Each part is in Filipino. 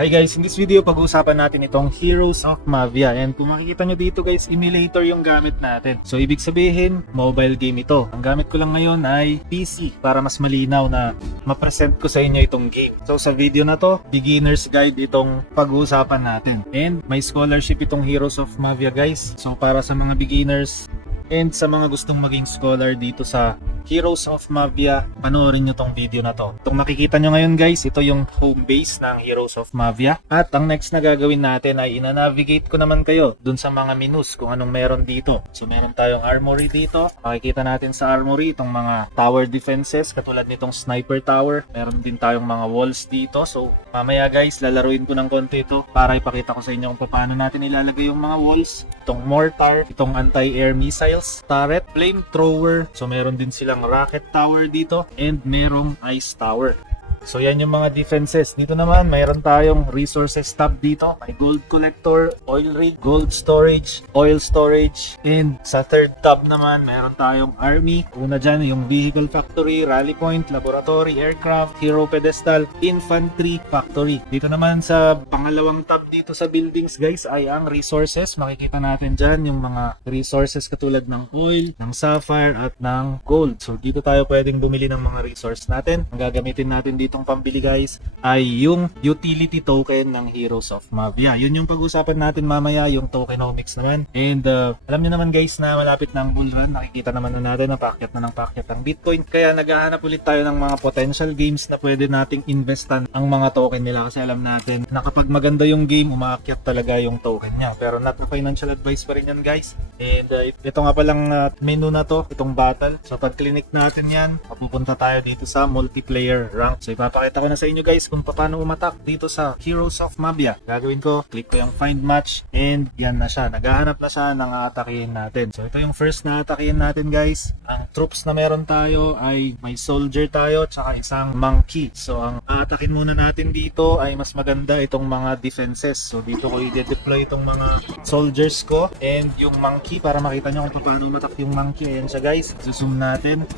Hi guys, in this video pag-uusapan natin itong Heroes of Mavia, and kung makikita nyo dito guys, emulator yung gamit natin. So ibig sabihin, mobile game ito. Ang gamit ko lang ngayon ay PC para mas malinaw na ma-present ko sa inyo itong game. So sa video na to, beginner's guide itong pag-uusapan natin. And may scholarship itong Heroes of Mavia guys. So para sa mga beginners and sa mga gustong maging scholar dito sa Heroes of Mavia, panoorin nyo tong video na to. Itong makikita nyo ngayon guys, ito yung home base ng Heroes of Mavia. At ang next na gagawin natin ay ina-navigate ko naman kayo dun sa mga menus kung anong meron dito. So meron tayong armory dito. Makikita natin sa armory itong mga tower defenses katulad nitong sniper tower. Meron din tayong mga walls dito. So mamaya guys, lalaruin ko ng konti ito para ipakita ko sa inyo kung paano natin ilalagay yung mga walls. Itong mortar, itong anti-air missiles, turret, flamethrower. So meron din silang rocket tower dito and merong ice tower. So yan yung mga defenses. Dito naman mayroon tayong resources tab dito. May gold collector, oil rig, gold storage, oil storage, and sa third tab naman mayroon tayong army. Una dyan yung vehicle factory, rally point, laboratory, aircraft, hero pedestal, infantry factory. Dito naman sa pangalawang tab dito sa buildings guys ay ang resources. Makikita natin dyan yung mga resources katulad ng oil, ng sapphire at ng gold. So dito tayo pwedeng bumili ng mga resource natin. Ang gagamitin natin dito itong pambili guys ay yung utility token ng Heroes of Mavia. Yun yung pag-usapan natin mamaya, yung tokenomics naman. And alam nyo naman guys na malapit na ang bull run. Nakikita naman na natin na packet na ng packet ang Bitcoin. Kaya naghahanap ulit tayo ng mga potential games na pwede nating investan ang mga token nila. Kasi alam natin na kapag maganda yung game, umaakyat talaga yung token niya. Pero not financial advice pa rin yan guys. And ito nga palang menu na to, itong battle. So pag clinic natin yan, mapupunta tayo dito sa multiplayer rank. So ipapakita ko na sa inyo guys kung paano umatak dito sa Heroes of Mavia. Gagawin ko, click ko yung find match and yan na siya. Naghahanap na siya ng aatakihin natin. So ito yung first na aatakihin natin guys. Ang troops na meron tayo ay may soldier tayo tsaka isang monkey. So ang aatakin muna natin dito ay mas maganda itong mga defenses. So dito ko i-deploy itong mga soldiers ko and yung monkey para makita nyo kung paano umatak yung monkey. Ayan siya guys. Zoom natin.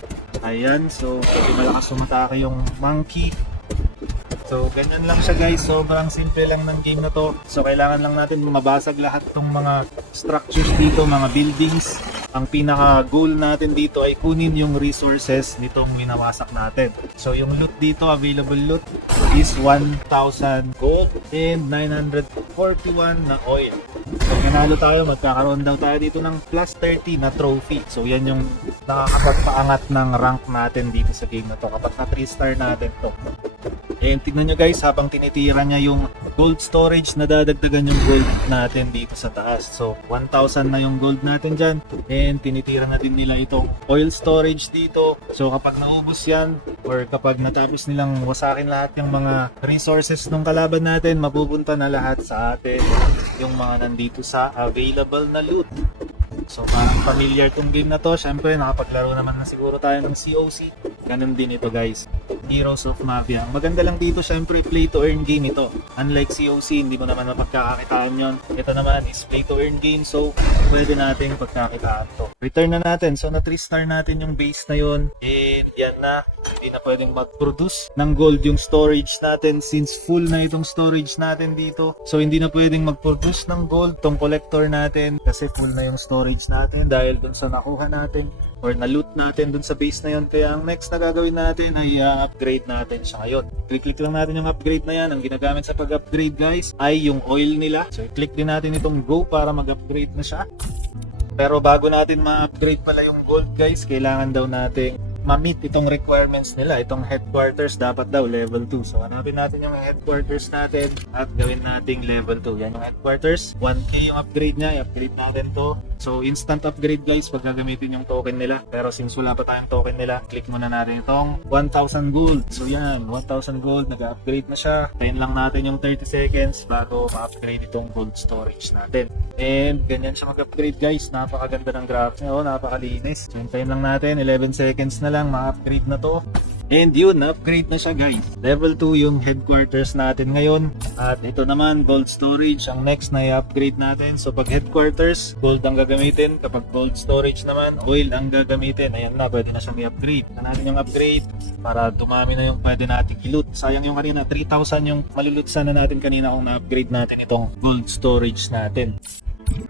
Ayan. So pwede malakas umatake yung monkey. So ganyan lang siya guys, sobrang simple lang ng game na to. So kailangan lang natin mabasag lahat ng mga structures dito, mga buildings. Ang pinaka goal natin dito ay kunin yung resources nitong winawasak natin. So yung loot dito, available loot is 1,000 gold and 941 na oil. So nanalo tayo, magkakaroon daw tayo dito ng plus 30 na trophy. So yan yung nakakapagpaangat ng rank natin dito sa game na to kapag na 3 star natin to. And tignan nyo guys, habang tinitira niya yung gold storage, nadadagdagan yung gold natin dito sa taas. So 1,000 na yung gold natin dyan. And tinitira na din nila itong oil storage dito. So kapag naubos yan, or kapag natapos nilang wasakin lahat yung mga resources ng kalaban natin, mapupunta na lahat sa atin yung mga nandito sa available na loot. So parang familiar tong game na to. Syempre nakapaglaro naman na siguro tayo ng COC. Ganun din ito guys, Heroes of Mavia. Ang maganda lang dito syempre play to earn game ito. Unlike COC, hindi mo naman mapagkakakitaan yon. Ito naman is play to earn game, so pwede nating pagkakitaan to. Return na natin. So na 3 star natin yung base na yon. And yan na, hindi na pwedeng mag-produce ng gold yung storage natin since full na itong storage natin dito. So hindi na pwedeng mag-produce ng gold tong collector natin kasi full na yung storage natin dahil dun sa nakuha natin or na-loot natin dun sa base na yon. Kaya ang next na gagawin natin ay upgrade natin siya ngayon. Click lang natin yung upgrade na yan. Ang ginagamit sa pag-upgrade guys ay yung oil nila. So click din natin itong go para mag-upgrade na siya. Pero bago natin ma-upgrade pala yung gold guys, kailangan daw natin ma-meet itong requirements nila. Itong headquarters dapat daw level 2. So hanapin natin yung headquarters natin at gawin nating level 2. Yan yung headquarters. 1k yung upgrade niya. I-upgrade natin to. So instant upgrade guys pag gagamitin yung token nila. Pero since wala pa tayong token nila, click muna natin itong 1,000 gold. So yan, 1,000 gold. Nag-upgrade na siya. Tayin lang natin yung 30 seconds bago ma-upgrade itong gold storage natin. And ganyan siya mag-upgrade guys. Napakaganda ng graphics niya. Napakalinis. So hintayin lang natin. 11 seconds na lang ma-upgrade na to. And yun, upgrade na siya guys. Level 2 yung headquarters natin ngayon. At ito naman, gold storage ang next na i-upgrade natin. So pag headquarters, gold ang gagamitin. Kapag gold storage naman, oil ang gagamitin. Ayan na, pwede na siyang i-upgrade. Na natin yung upgrade para dumami na yung pwede nating i-loot. Sayang yung kanina, 3,000 yung malulutsan na natin kanina kung na-upgrade natin itong gold storage natin.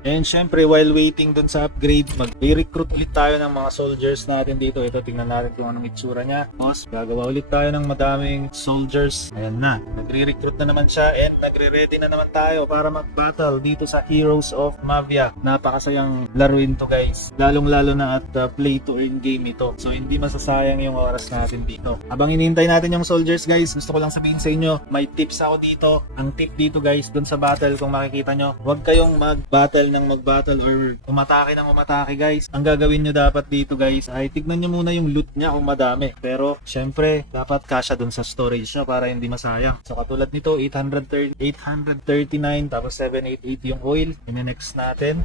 And syempre, while waiting dun sa upgrade, mag-recruit ulit tayo ng mga soldiers natin dito. Ito, tingnan natin kung anong itsura niya. Tapos, gagawa ulit tayo ng madaming soldiers. Ayan na, nagre-recruit na naman siya and nagre-ready na naman tayo para mag-battle dito sa Heroes of Mavia. Napakasayang laruin to guys. Lalong-lalo na at play to earn game ito. So, hindi masasayang yung oras natin dito. Habang inintay natin yung soldiers guys, gusto ko lang sabihin sa inyo, may tips ako dito. Ang tip dito guys, dun sa battle, kung makikita nyo, huwag kayong mag-battle ng mag-battle or umatake ng umatake guys. Ang gagawin nyo dapat dito guys ay tignan nyo muna yung loot nya kung madami. Pero syempre dapat kasya dun sa storage nya para hindi masayang. So katulad nito 839 tapos 788 yung oil. Next natin.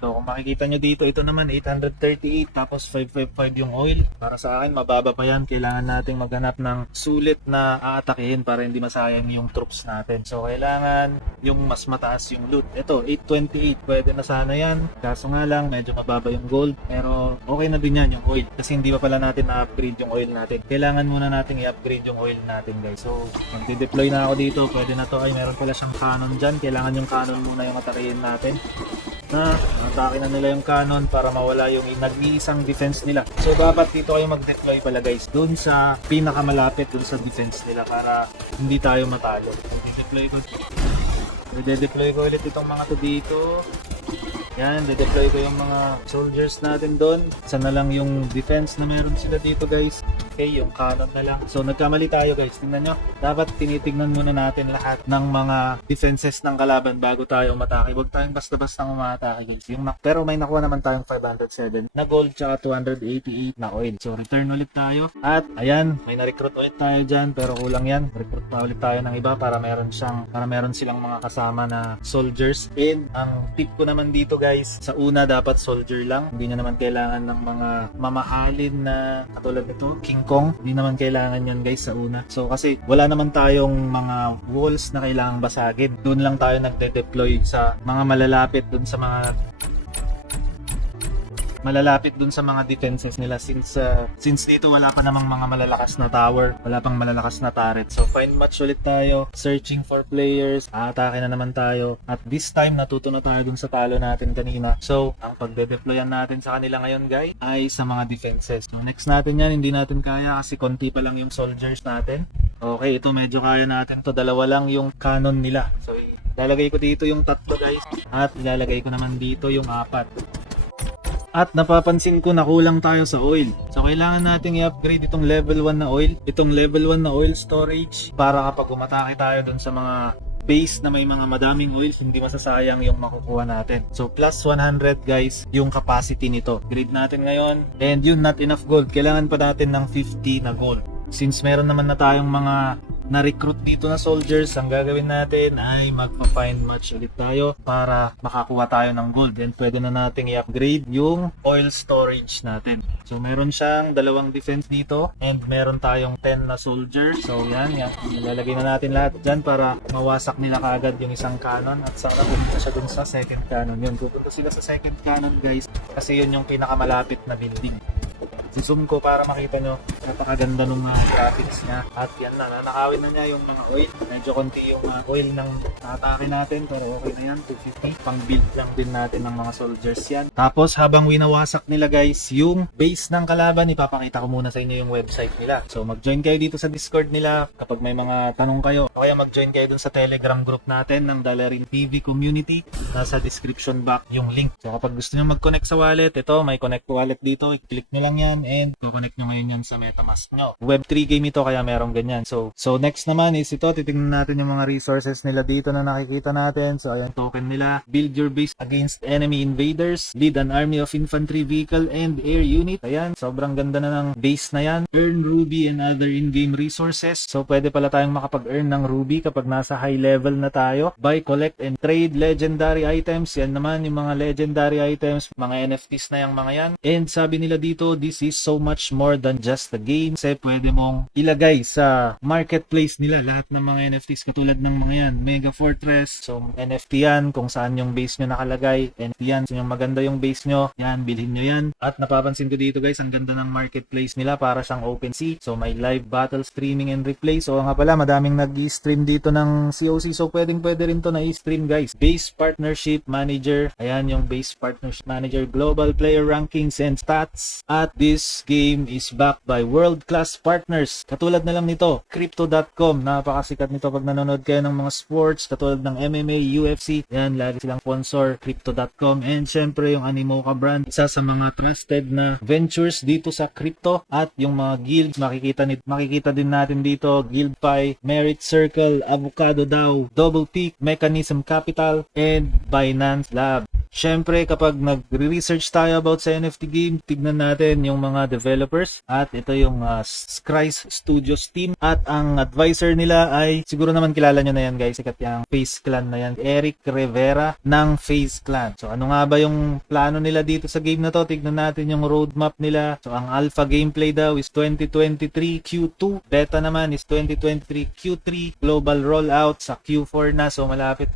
So kung makikita nyo dito, ito naman 838 tapos 555 yung oil. Para sa akin mababa pa yan. Kailangan nating maghanap ng sulit na aatakihin para hindi masayang yung troops natin. So kailangan yung mas mataas yung loot. Ito 828, pwede na sana yan. Kaso nga lang medyo mababa yung gold. Pero okay na din yan yung oil. Kasi hindi pa pala natin na-upgrade yung oil natin. Kailangan muna nating i-upgrade yung oil natin guys. So magde-deploy na ako dito. Pwede na to. Ay meron pala siyang cannon dyan. Kailangan yung cannon muna yung atakihin natin. Atake na nila yung cannon para mawala yung nag-iisang defense nila. So dapat dito kayo mag-deploy pala guys doon sa pinakamalapit doon sa defense nila para hindi tayo matalo. I-deploy ko ulit itong mga to dito. Yan, de-deploy ko yung mga soldiers natin doon. Isa na lang yung defense na meron sila dito guys. Okay, yung cannon na lang. So nagkamali tayo guys, tingnan nyo. Dapat tinitignan muna natin lahat ng mga defenses ng kalaban bago tayo umatake. Huwag tayong basta-basta umatake guys. Pero may nakuha naman tayong 507 na gold tsaka 288 na oil. So return ulit tayo. At ayan, may na-recruit ulit tayo dyan. Pero kulang yan. Recruit pa ulit tayo ng iba para meron silang mga kasama na soldiers. And ang tip ko naman dito guys, sa una dapat soldier lang. Hindi na naman kailangan ng mga mamahalin na katulad nito, King Kong. Hindi naman kailangan yan guys sa una. So kasi wala naman tayong mga walls na kailangang basagin. Doon lang tayo nagde-deploy sa mga malalapit doon sa mga defenses nila since dito wala pa namang mga malalakas na tower, wala pang malalakas na turret. So find match ulit tayo, searching for players, atake na naman tayo. At this time natuto na tayo dun sa talo natin kanina. So ang pagde-deployan natin sa kanila ngayon guys ay sa mga defenses. So next natin yan, hindi natin kaya kasi konti pa lang yung soldiers natin. Okay, ito medyo kaya natin to, dalawa lang yung cannon nila. So ilalagay ko dito yung 3 guys at ilalagay ko naman dito yung 4. At napapansin ko na kulang tayo sa oil. So kailangan nating i-upgrade itong level 1 na oil. Itong level 1 na oil storage para kapag umatake tayo dun sa mga base na may mga madaming oil, hindi masasayang yung makukuha natin. So plus 100 guys yung capacity nito. Grade natin ngayon. And yun, not enough gold. Kailangan pa natin ng 50 na gold. Since meron naman na tayong mga na-recruit dito na soldiers, ang gagawin natin ay magpa-find match ulit tayo para makakuha tayo ng gold. Then pwede na nating i-upgrade yung oil storage natin. So meron siyang 2 defense dito and meron tayong 10 na soldier. So yan, ilalagay na natin lahat dyan para mawasak nila kaagad yung isang cannon at saka pupunta siya dun sa second cannon. Yun, pupunta sila sa second cannon guys kasi yun yung pinakamalapit na building. Zoom ko para makita nyo, napakaganda ng mga graphics niya. At yan na, nanakawin na niya yung mga oil. Medyo konti yung oil ng atake natin, pero okay na yan, 250. Pang build lang din natin ng mga soldiers yan. Tapos habang winawasak nila guys yung base ng kalaban, ipapakita ko muna sa inyo yung website nila. So mag-join kayo dito sa Discord nila kapag may mga tanong kayo. O kaya mag-join kayo dun sa Telegram group natin ng Dalarin TV Community. Nasa description box yung link. So kapag gusto nyo mag-connect sa wallet, ito may connect wallet dito, i-click nyo lang yan and connect nyo ngayon yan sa MetaMask nyo. Web3 game ito kaya merong ganyan. So next naman is ito, titingnan natin yung mga resources nila dito na nakikita natin. So ayan, token nila, build your base against enemy invaders, lead an army of infantry vehicle and air unit. Ayan, sobrang ganda na ng base na yan. Earn ruby and other in-game resources. So pwede pala tayong makapag-earn ng ruby kapag nasa high level na tayo. Buy, collect and trade legendary items. Yan naman yung mga legendary items, mga NFTs na yung mga yan. And sabi nila dito, this is so much more than just the game kasi pwede mong ilagay sa marketplace nila lahat ng mga NFTs katulad ng mga yan, Mega Fortress. So NFT yan kung saan yung base nyo nakalagay, NFT yan. So yung maganda yung base nyo, yan, bilhin nyo yan. At napapansin ko dito guys, ang ganda ng marketplace nila para siyang OpenSea. So may live battle streaming and replay. So nga pala, madaming nag-stream dito ng COC. So pwede rin to na i-stream guys. Base Partnership Manager. Ayan yung Base Partnership Manager, Global Player Rankings and Stats. At this game is backed by world-class partners. Katulad na lang nito, Crypto.com. Napakasikat nito pag nanonood kayo ng mga sports. Katulad ng MMA, UFC. Yan, lagi silang sponsor, Crypto.com. And syempre yung Animoca brand. Isa sa mga trusted na ventures dito sa crypto. At yung mga guilds, makikita din natin dito, GuildFi, Merit Circle, Avocado DAO, Double Peak, Mechanism Capital, and Binance Lab. Syempre, kapag nag-research tayo about sa NFT game, tignan natin yung mga developers. At ito yung Scry's Studios team. At ang advisor nila ay, siguro naman kilala nyo na yan guys, sikat yung FaZe Clan na yan. Eric Rivera ng FaZe Clan. So ano nga ba yung plano nila dito sa game na to? Tignan natin yung roadmap nila. So ang alpha gameplay daw is 2023 Q2. Beta naman is 2023 Q3. Global rollout sa Q4 na. So malapit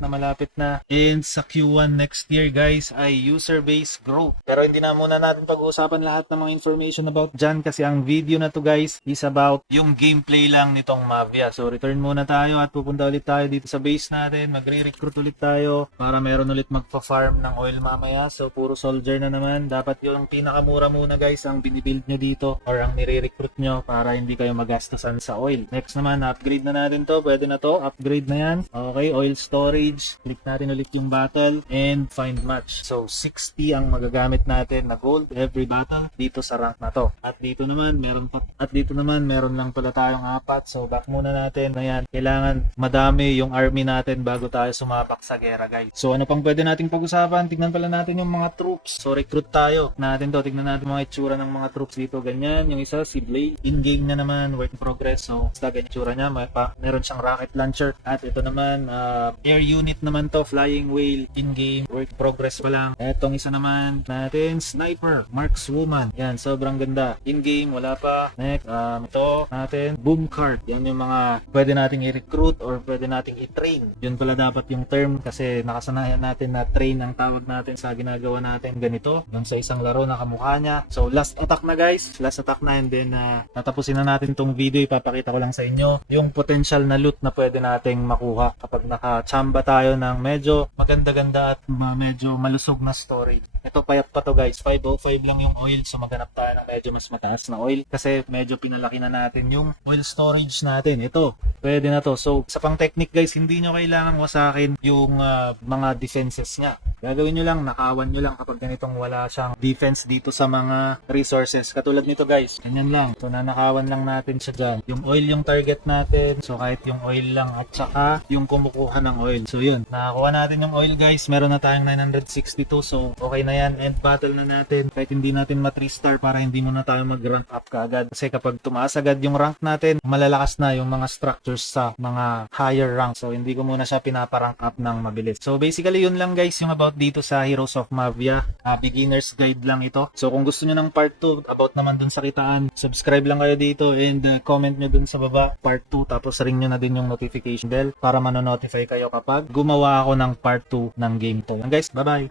na. And sa Q1 next year guys ay user base growth. Pero hindi na muna natin pag-uusapan lahat ng mga information about dyan kasi ang video na to guys is about yung gameplay lang nitong Mavia. So return muna tayo at pupunta ulit tayo dito sa base natin. Magre-recruit ulit tayo para meron ulit magpa-farm ng oil mamaya. So puro soldier na naman. Dapat yung pinakamura muna guys ang binibuild nyo dito or ang nire-recruit nyo para hindi kayo magastusan sa oil. Next naman, upgrade na natin to. Pwede na to. Upgrade na yan. Okay, oil storage. Click natin ulit yung battle and find match. So 60 ang magagamit natin na gold every battle dito sa rank na to. At dito naman meron lang pala tayong 4. So back muna natin. Ayan, kailangan madami yung army natin bago tayo sumabak sa gera guys. So ano pang pwede nating pag-usapan? Tignan pala natin yung mga troops. So recruit tayo. Tignan natin mga itsura ng mga troops dito. Ganyan, yung isa si Blade. In-game na naman, work in progress. So basta ganyan itsura niya. Meron siyang rocket launcher. At ito naman, air unit naman to, flying whale. In-game, work in progress pa lang. Etong isa naman natin, sniper, markswoman. Yan, sobrang ganda. In-game, wala pa. Next, ito natin, boom cart. Yan yung mga pwede nating i-recruit or pwede nating i-train. Yun pala dapat yung term kasi nakasanayan natin na train ang tawag natin sa ginagawa natin ganito. Yung sa isang laro na kamukha niya. So last attack na guys. Last attack na and then tatapusin na natin tong video. Ipapakita ko lang sa inyo yung potential na loot na pwede nating makuha kapag nakachamba tayo ng medyo maganda-ganda at medyo malusog na storage. Ito payat pa to guys. 505 lang yung oil. So maghanap tayo ng medyo mas mataas na oil kasi medyo pinalaki na natin yung oil storage natin. Ito, pwede na to. So sa pang technique guys, hindi nyo kailangan wasakin yung mga defenses niya. Gagawin nyo lang, nakawan nyo lang kapag ganitong wala siyang defense dito sa mga resources. Katulad nito guys, ganyan lang. So nanakawan lang natin siya dyan. Yung oil yung target natin. So kahit yung oil lang at saka yung kumukuha ng oil. So yun, nakakuha natin yung oil guys. Meron na tayong 962. So okay na yan. End battle na natin. Kahit hindi natin ma-3-star para hindi muna tayo mag-rank up kaagad. Kasi kapag tumaas agad yung rank natin, malalakas na yung mga structures sa mga higher rank. So hindi ko muna siya pinaparank up ng mabilis. So basically yun lang guys yung about dito sa Heroes of Mavia. Beginner's guide lang ito. So kung gusto nyo ng part 2 about naman dun sa kitaan, subscribe lang kayo dito and comment nyo dun sa baba part 2 tapos ring nyo na din yung notification bell para manonotify kayo kapag gumawa ako ng part 2 ng game to. And guys, bye bye!